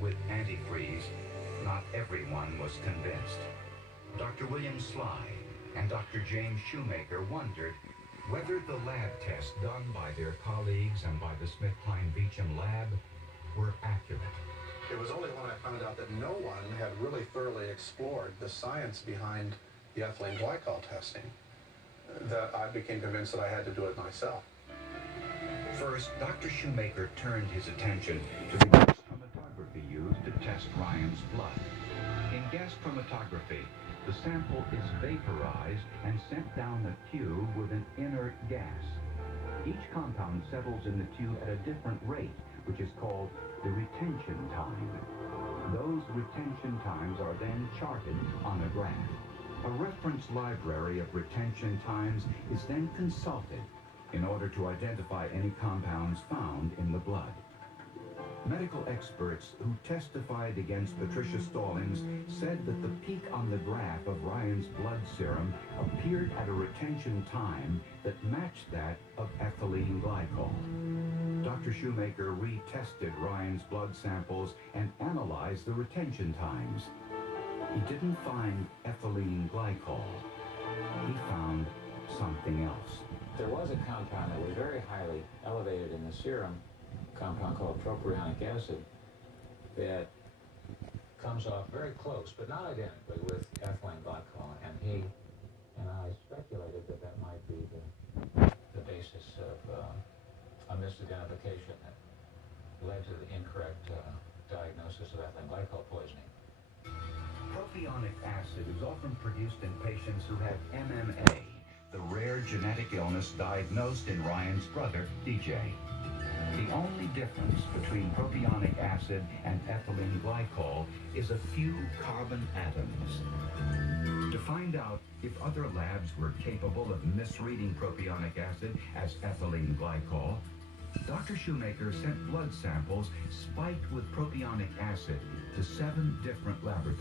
with antifreeze, not everyone was convinced. Dr. William Sly and Dr. James Shoemaker wondered whether the lab tests done by their colleagues and by the SmithKline Beecham lab were accurate. It was only when I found out that no one had really thoroughly explored the science behind the ethylene glycol testing that I became convinced that I had to do it myself. First, Dr. Shoemaker turned his attention to the gas chromatography used to test Ryan's blood. In gas chromatography, the sample is vaporized and sent down the tube with an inert gas. Each compound settles in the tube at a different rate, which is called the retention time. Those retention times are then charted on a graph. A reference library of retention times is then consulted in order to identify any compounds found in the blood. Medical experts who testified against Patricia Stallings said that the peak on the graph of Ryan's blood serum appeared at a retention time that matched that of ethylene glycol. Dr. Shoemaker retested Ryan's blood samples and analyzed the retention times. He didn't find ethylene glycol. He found something else. There was a compound that was very highly elevated in the serum, a compound called propionic acid, that comes off very close, but not identically, with ethylene glycol. And he and I speculated that that might be the basis of a misidentification that led to the incorrect diagnosis of ethylene glycol poisoning. Propionic acid is often produced in patients who have MMA, the rare genetic illness diagnosed in Ryan's brother, DJ. The only difference between propionic acid and ethylene glycol is a few carbon atoms. To find out if other labs were capable of misreading propionic acid as ethylene glycol, Dr. Shoemaker sent blood samples spiked with propionic acid to 7 different laboratories.